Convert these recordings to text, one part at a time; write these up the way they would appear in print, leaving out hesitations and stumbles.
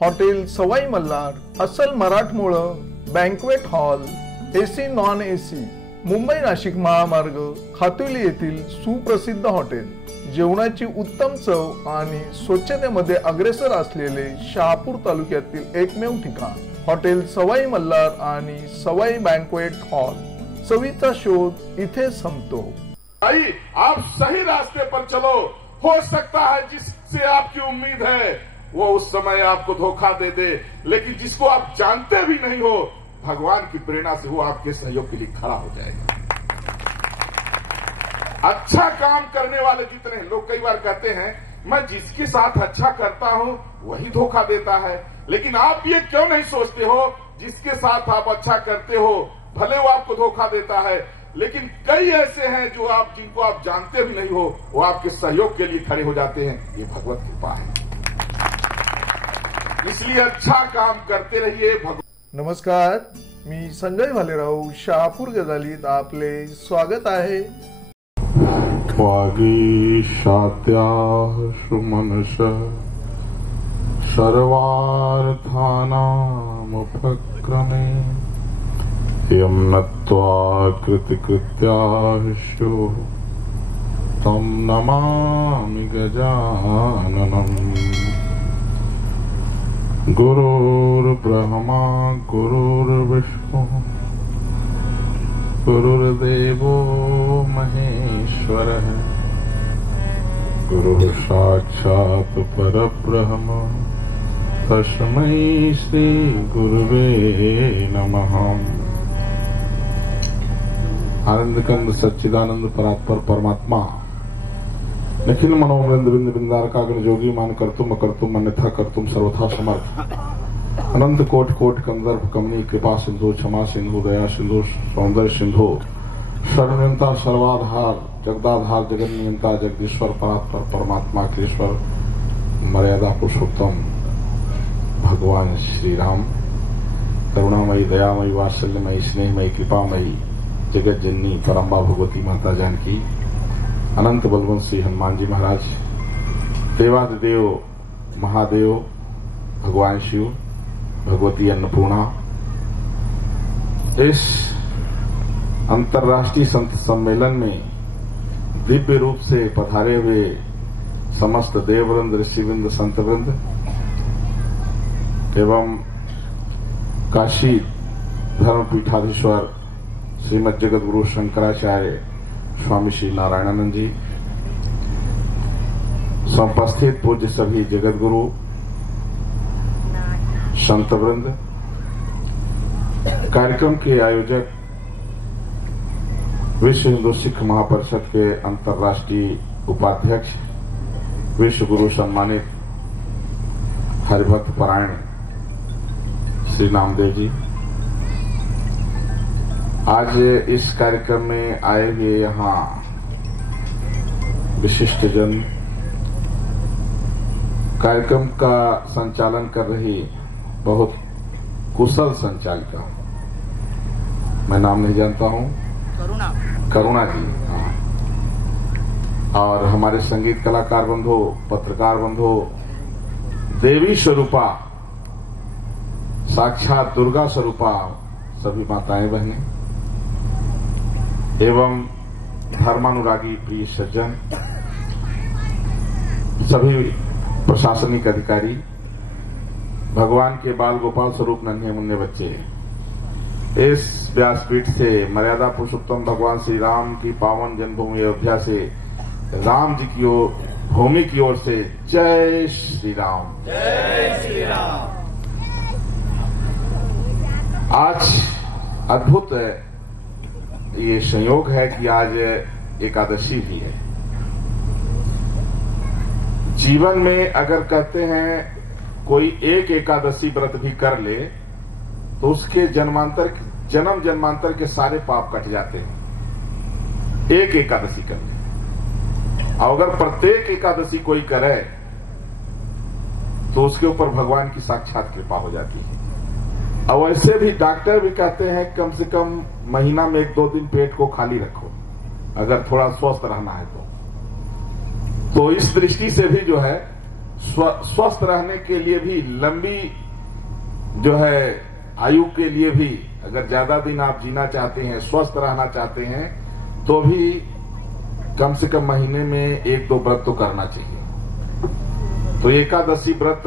Hotel Sawai Malhar अस्सल मराठमोळं banquet hall AC non AC Mumbai Nashik महामार्ग खातुली येथील सुप्रसिद्ध हॉटेल जेवणाची उत्तम चव आणि स्वच्छतेमध्ये अग्रेसर असलेले शहापूर तालुक्यातील एकमेव ठिकाण हॉटेल सवाई मल्हार आणि सवाई बँक्वेट हॉल। चवीचा शोध इथे संपतो। भाई आप सही रास्ते पर चलो, हो सकता है जिससे आपकी उम्मीद है वो उस समय आपको धोखा दे दे, लेकिन जिसको आप जानते भी नहीं हो भगवान की प्रेरणा से वो आपके सहयोग के लिए खड़ा हो जाएगा। अच्छा काम करने वाले जितने लोग कई बार कहते हैं मैं जिसके साथ अच्छा करता हूं वही धोखा देता है, लेकिन आप ये क्यों नहीं सोचते हो जिसके साथ आप अच्छा करते हो भले वो आपको धोखा देता है, लेकिन कई ऐसे हैं जो आप जिनको आप जानते भी नहीं हो वो आपके सहयोग के लिए खड़े हो जाते हैं। ये भगवत कृपा है, इसलिए अच्छा काम करते रहिए। नमस्कार, मी संजय भालेराव शहापूर गजालीत आपले स्वागत आहे। वागीशात्याशु मनस सर्वार्थानामुपक्रमे यं नत्वा कृतिकृत्याशु तं नमामि गजाननम्। गुरुर्ब्रह्मा गुरुर्विष्णु गुरुर्देवो महेश्वरः गुरुः साक्षात् परब्रह्म तस्मै श्री गुरुवे नमः। आनंद कंद सच्चिदानंद परात्पर परमात्मा निखिल मनोवृंद बिंद बिंदारकाग्र जोगी मान कर्तुम अकर्तुम अन्यथा कर्तुम सर्वथा समर्थ अनंत कोट कोट कंदर्प कमनी कृपा सिंधु क्षमा सिंधु दया सिंधु सौंदर्य सिंधु सर्वनियंता सर्वाधार जगदाधार जगन नियंता जगदीश्वर परात्पर परमात्मा अखिलेश्वर मर्यादा पुरुषोत्तम भगवान श्री राम करुणामयी दयामयी वात्सल्यमयी स्नेहमयी कृपामयी जगत जननी परम्बा भगवती माता जानकी अनंत बलवंत श्री हनुमान जी महाराज देवादिदेव महादेव भगवान शिव भगवती अन्नपूर्णा इस अंतर्राष्ट्रीय संत सम्मेलन में दिव्य रूप से पधारे हुए समस्त देववृंद ऋषिवृंद संतवृंद एवं काशी धर्मपीठाधीश्वर श्रीमद जगत गुरु शंकराचार्य स्वामी श्री नारायणानंद जी, समुपस्थित पूज्य सभी जगत गुरु संतवृंद, कार्यक्रम के आयोजक विश्व हिंदू सिख महापरिषद के अंतर्राष्ट्रीय उपाध्यक्ष विश्व गुरु सम्मानित हरिभक्त परायण श्री नामदेव जी, आज इस कार्यक्रम में आए हुए यहाँ विशिष्ट जन, कार्यक्रम का संचालन कर रही बहुत कुशल संचालिका, मैं नाम नहीं जानता हूँ, करुणा जी, हाँ, और हमारे संगीत कलाकार बंधु पत्रकार बंधु देवी स्वरूपा साक्षात दुर्गा स्वरूपा सभी माताएं बहनें एवं धर्मानुरागी प्रिय सज्जन सभी प्रशासनिक अधिकारी भगवान के बाल गोपाल स्वरूप नन्हे मुन्ने बच्चे इस व्यासपीठ से मर्यादा पुरुषोत्तम भगवान श्री राम की पावन जन्मभूमि अयोध्या से राम जी की भूमि की ओर से जय श्री राम, जय श्री राम। आज अद्भुत ये संयोग है कि आज एकादशी भी है। जीवन में अगर कहते हैं कोई एक एकादशी व्रत भी कर ले तो उसके जन्म जन्मांतर के सारे पाप कट जाते हैं। एक एकादशी कर ले, और अगर प्रत्येक एकादशी कोई करे तो उसके ऊपर भगवान की साक्षात कृपा हो जाती है। और वैसे भी डॉक्टर भी कहते हैं कम से कम महीना में 1-2 दिन पेट को खाली रखो अगर थोड़ा स्वस्थ रहना है तो इस दृष्टि से भी जो है स्वस्थ रहने के लिए भी, लंबी जो है आयु के लिए भी, अगर ज्यादा दिन आप जीना चाहते हैं, स्वस्थ रहना चाहते हैं, तो भी कम से कम महीने में 1-2 व्रत तो करना चाहिए। तो एकादशी व्रत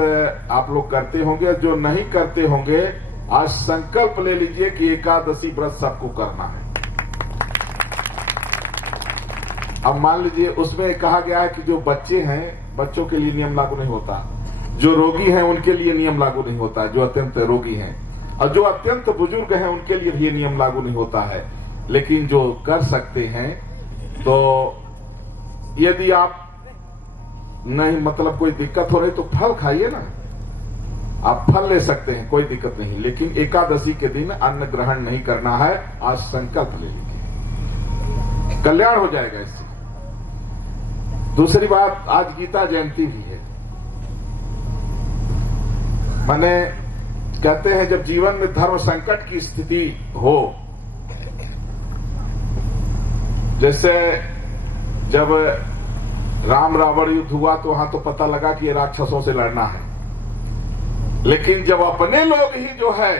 आप लोग करते होंगे, जो नहीं करते होंगे आज संकल्प ले लीजिए कि एकादशी व्रत सबको करना है। अब मान लीजिए उसमें कहा गया है कि जो बच्चे हैं, बच्चों के लिए नियम लागू नहीं होता, जो रोगी हैं उनके लिए नियम लागू नहीं होता, जो अत्यंत रोगी हैं, और जो अत्यंत बुजुर्ग हैं उनके लिए भी नियम लागू नहीं होता है। लेकिन जो कर सकते हैं, तो यदि आप नहीं, मतलब कोई दिक्कत हो रही तो फल खाइए ना, आप फल ले सकते हैं, कोई दिक्कत नहीं। लेकिन एकादशी के दिन अन्न ग्रहण नहीं करना है। आज संकल्प ले लीजिए, कल्याण हो जाएगा इससे। दूसरी बात, आज गीता जयंती भी है। माने कहते हैं जब जीवन में धर्म संकट की स्थिति हो, जैसे जब राम रावण युद्ध हुआ तो वहां तो पता लगा कि ये राक्षसों से लड़ना है, लेकिन जब अपने लोग ही जो है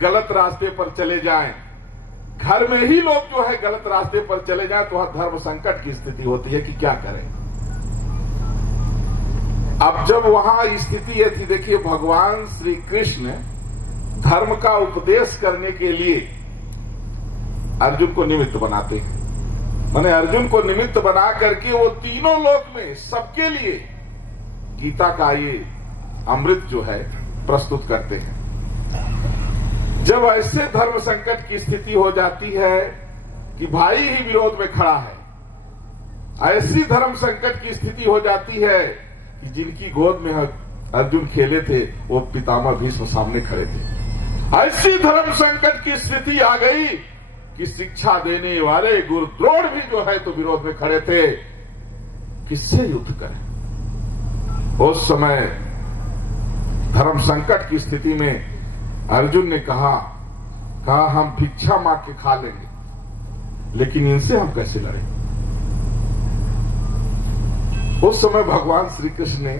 गलत रास्ते पर चले जाएं, घर में ही लोग जो है गलत रास्ते पर चले जाएं, तो वहां धर्म संकट की स्थिति होती है कि क्या करें। अब जब वहां स्थिति ये थी, देखिए भगवान श्री कृष्ण धर्म का उपदेश करने के लिए अर्जुन को निमित्त बनाते हैं। माने अर्जुन को निमित्त बना करके वो तीनों लोक में सबके लिए गीता का ये अमृत जो है प्रस्तुत करते हैं। जब ऐसे धर्म संकट की स्थिति हो जाती है कि भाई ही विरोध में खड़ा है, ऐसी धर्म संकट की स्थिति हो जाती है कि जिनकी गोद में अर्जुन खेले थे वो पितामह भीष्म सामने खड़े थे। ऐसी धर्म संकट की स्थिति आ गई कि शिक्षा देने वाले गुरु द्रोण भी जो है तो विरोध में खड़े थे। किससे युद्ध करें? उस समय धर्म संकट की स्थिति में अर्जुन ने कहा हम भिक्षा मांग के खा लेंगे, लेकिन इनसे हम कैसे लड़ें? उस समय भगवान श्री कृष्ण ने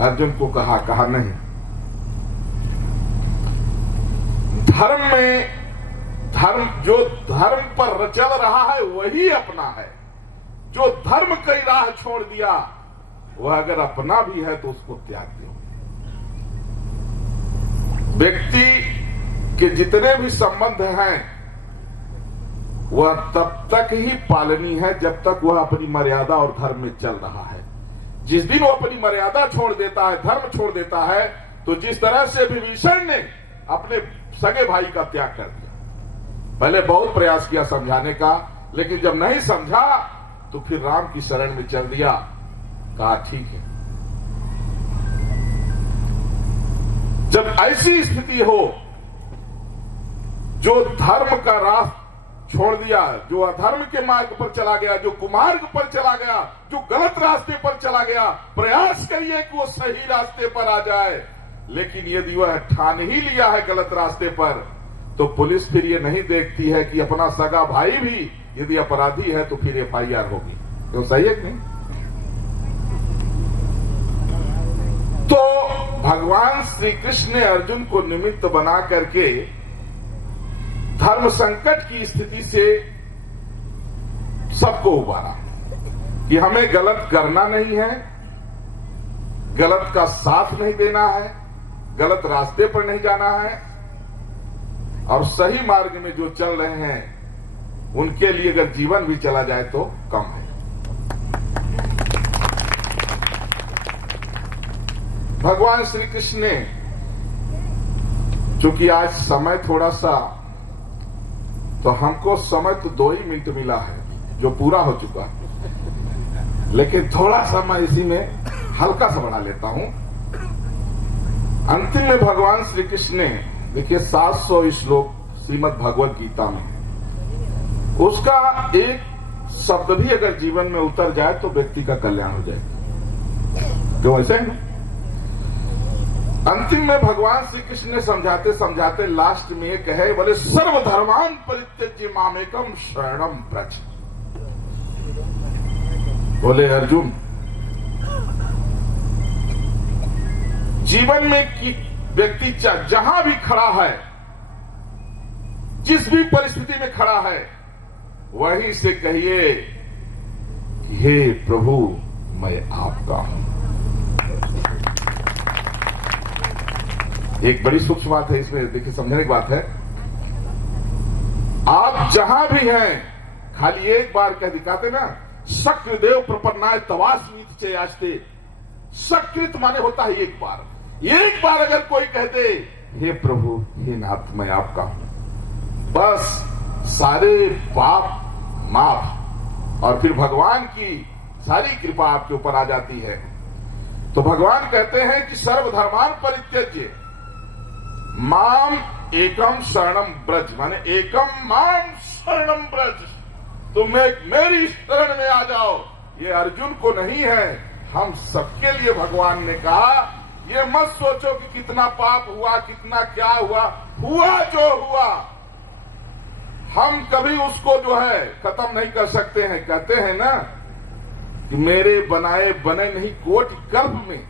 अर्जुन को कहा नहीं, धर्म में जो धर्म पर चल रहा है वही अपना है। जो धर्म की राह छोड़ दिया वह अगर अपना भी है तो उसको त्याग दो। व्यक्ति के जितने भी संबंध हैं वह तब तक ही पालनीय है जब तक वह अपनी मर्यादा और धर्म में चल रहा है। जिस दिन वो अपनी मर्यादा छोड़ देता है, धर्म छोड़ देता है, तो जिस तरह से विभीषण ने अपने सगे भाई का त्याग कर दिया। पहले बहुत प्रयास किया समझाने का, लेकिन जब नहीं समझा तो फिर राम की शरण में चल दिया, कहा ठीक है। जब ऐसी स्थिति हो, जो धर्म का राह छोड़ दिया, जो अधर्म के मार्ग पर चला गया, जो कुमार्ग पर चला गया, जो गलत रास्ते पर चला गया, प्रयास करिए कि वो सही रास्ते पर आ जाए। लेकिन यदि वह ठान ही लिया है गलत रास्ते पर, तो पुलिस फिर ये नहीं देखती है कि अपना सगा भाई भी यदि अपराधी है तो फिर FIR होगी। तो सही है कि नहीं? तो भगवान श्री कृष्ण ने अर्जुन को निमित्त बना करके धर्म संकट की स्थिति से सबको उबारा कि हमें गलत करना नहीं है, गलत का साथ नहीं देना है, गलत रास्ते पर नहीं जाना है, और सही मार्ग में जो चल रहे हैं उनके लिए अगर जीवन भी चला जाए तो कम है। भगवान श्री कृष्ण ने, चूंकि आज समय थोड़ा सा, तो हमको समय तो 2 ही मिनट मिला है जो पूरा हो चुका है, लेकिन थोड़ा सा मैं इसी में हल्का सा बढ़ा लेता हूं। अंतिम में भगवान श्री कृष्ण ने, देखिए 700 श्लोक श्रीमद् भगवद गीता में, उसका एक शब्द भी अगर जीवन में उतर जाए तो व्यक्ति का कल्याण हो जाएगा। क्यों ऐसा है ना? अंतिम में भगवान श्री कृष्ण ने समझाते समझाते लास्ट में ये कहे, बोले सर्वधर्मान परित्यज्य मामेकम शरणम व्रज। बोले अर्जुन, जीवन में कि व्यक्ति जहां भी खड़ा है, जिस भी परिस्थिति में खड़ा है, वहीं से कहिए कि हे प्रभु मैं आपका हूं। एक बड़ी सूक्ष्म बात है इसमें, देखिए समझने की बात है। आप जहां भी हैं, खाली एक बार कह दिखाते ना, शक्रदेव प्रपन्नाय तवास्मीत चयास्ते। सकृत माने होता है एक बार अगर कोई कहते हे प्रभु हे नाथ मैं आपका हूं, बस सारे पाप माफ, और फिर भगवान की सारी कृपा आपके ऊपर आ जाती है। तो भगवान कहते हैं कि सर्वधर्मान परित्यज्य माम एकम शरणम ब्रज, माने एकम माम शरणम ब्रज, तुम मेरी शरण में आ जाओ। ये अर्जुन को नहीं है, हम सबके लिए भगवान ने कहा। ये मत सोचो कि कितना पाप हुआ, कितना क्या हुआ जो हुआ, हम कभी उसको जो है खत्म नहीं कर सकते हैं। कहते हैं ना कि मेरे बनाए बने नहीं कोटि कल्प में,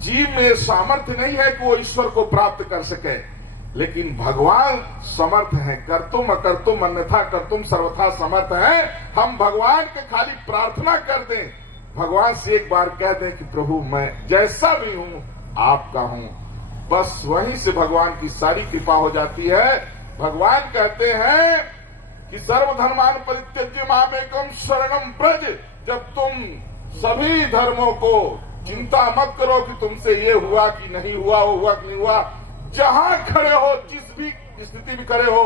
जीव में सामर्थ्य नहीं है कि वो ईश्वर को प्राप्त कर सके, लेकिन भगवान समर्थ हैं। कर्तुम अकर्तुम अन्यथा कर्तुम सर्वथा समर्थ हैं। हम भगवान के खाली प्रार्थना कर दें, भगवान से एक बार कह दें कि प्रभु मैं जैसा भी हूं आपका हूं, बस वहीं से भगवान की सारी कृपा हो जाती है। भगवान कहते हैं कि सर्वधर्मान परित्यज्य मामेकम शरणम ब्रज। जब तुम सभी धर्मों को चिंता मत करो कि तुमसे ये हुआ कि नहीं हुआ, वो हुआ कि नहीं हुआ, जहां खड़े हो, जिस भी स्थिति में खड़े हो,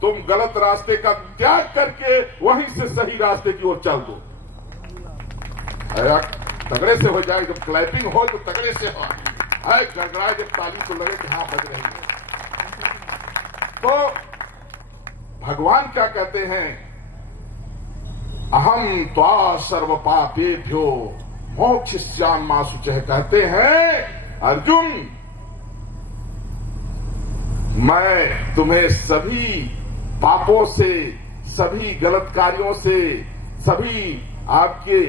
तुम गलत रास्ते का त्याग करके वहीं से सही रास्ते की ओर चल दो। तगड़े से हो जाए, जब क्लैपिंग हो तो तगड़े से हो, गड़गड़ाए जब ताली तो लगे कि हाँ बज रही है। तो भगवान क्या कहते हैं, अहम त्वा सर्व पापेभ्यो मोक्षयिष्यामि मा शुचः। कहते हैं अर्जुन मैं तुम्हें सभी पापों से, सभी गलत कार्यों से, सभी आपके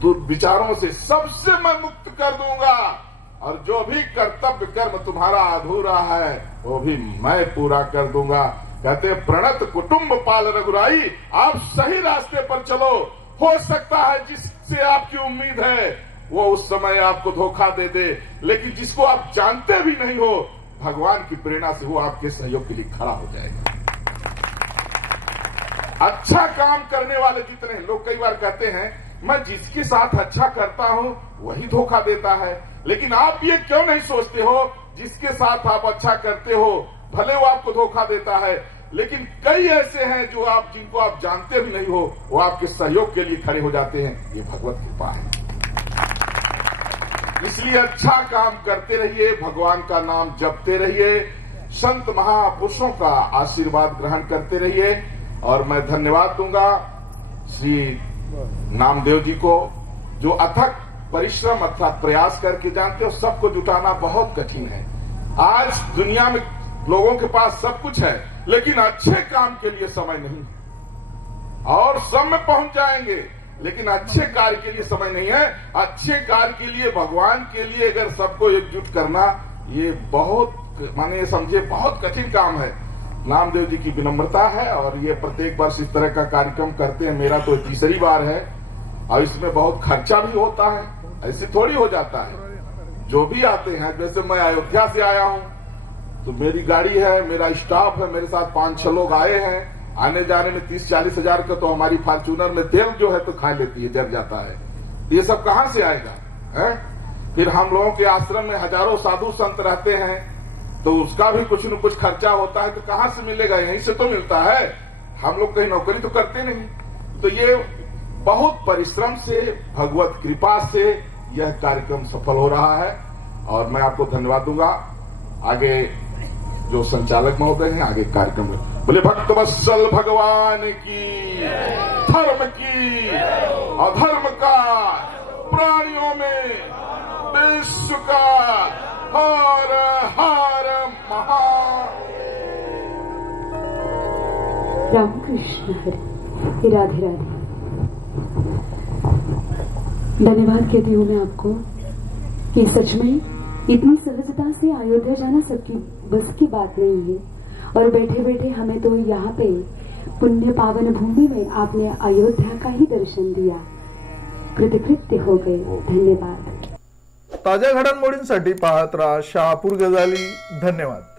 दुर्विचारों से, सबसे मैं मुक्त कर दूंगा, और जो भी कर्तव्य कर्म तुम्हारा अधूरा है वो भी मैं पूरा कर दूंगा। कहते प्रणत कुटुंब पाल रघुराई, आप सही रास्ते पर चलो। हो सकता है जिससे आपकी उम्मीद है वो उस समय आपको धोखा दे दे, लेकिन जिसको आप जानते भी नहीं हो, भगवान की प्रेरणा से वो आपके सहयोग के लिए खड़ा हो जाएगा। अच्छा काम करने वाले जितने हैं, लोग कई बार कहते हैं मैं जिसके साथ अच्छा करता हूं वही धोखा देता है, लेकिन आप ये क्यों नहीं सोचते हो जिसके साथ आप अच्छा करते हो भले वो आपको धोखा देता है, लेकिन कई ऐसे हैं जो जिनको आप जानते भी नहीं हो, वो आपके सहयोग के लिए खड़े हो जाते हैं। ये भगवत कृपा है। इसलिए अच्छा काम करते रहिए, भगवान का नाम जपते रहिए, संत महापुरुषों का आशीर्वाद ग्रहण करते रहिए। और मैं धन्यवाद दूंगा श्री नामदेव जी को, जो अथक परिश्रम अर्थात प्रयास करके, जानते हो सबको जुटाना बहुत कठिन है। आज दुनिया में लोगों के पास सब कुछ है, लेकिन अच्छे काम के लिए समय नहीं, और सब में पहुंच जाएंगे, लेकिन अच्छे कार्य के लिए समय नहीं है। अच्छे कार्य के लिए, भगवान के लिए अगर सबको एकजुट करना, ये बहुत माने समझिए बहुत कठिन काम है। नामदेव जी की विनम्रता है, और ये प्रत्येक वर्ष इस तरह का कार्यक्रम करते हैं। मेरा तो तीसरी बार है, और इसमें बहुत खर्चा भी होता है, ऐसे थोड़ी हो जाता है। जो भी आते हैं, जैसे मैं अयोध्या से आया हूं तो मेरी गाड़ी है, मेरा स्टाफ है, मेरे साथ 5-6 लोग आए हैं। आने जाने में 30-40 हजार का तो हमारी फॉर्च्यूनर में तेल जो है तो खा लेती है, जर जाता है। ये सब कहां से आएगा है? फिर हम लोगों के आश्रम में हजारों साधु संत रहते हैं, तो उसका भी कुछ न कुछ खर्चा होता है, तो कहां से मिलेगा? यहीं से तो मिलता है। हम लोग कहीं नौकरी तो करते नहीं। तो ये बहुत परिश्रम से, भगवत कृपा से यह कार्यक्रम सफल हो रहा है, और मैं आपको धन्यवाद दूंगा। आगे जो संचालक महोदय हैं, आगे कार्यक्रम में बोले भक्तवत्सल भगवान की, धर्म की, अधर्म का, प्राणियों में विश्व का हर हर महा। रामकृष्ण हरे, राधे राधे। धन्यवाद कहती हूँ मैं आपको कि सच में इतनी सहजता से अयोध्या जाना सबकी बस की बात नहीं है, और बैठे बैठे हमें तो यहाँ पे पुण्य पावन भूमि में आपने अयोध्या का ही दर्शन दिया। कृतकृत्य हो गए। धन्यवाद। ताज्या घडामोडींसाठी पाहत राहा शहापूर गजाली। धन्यवाद।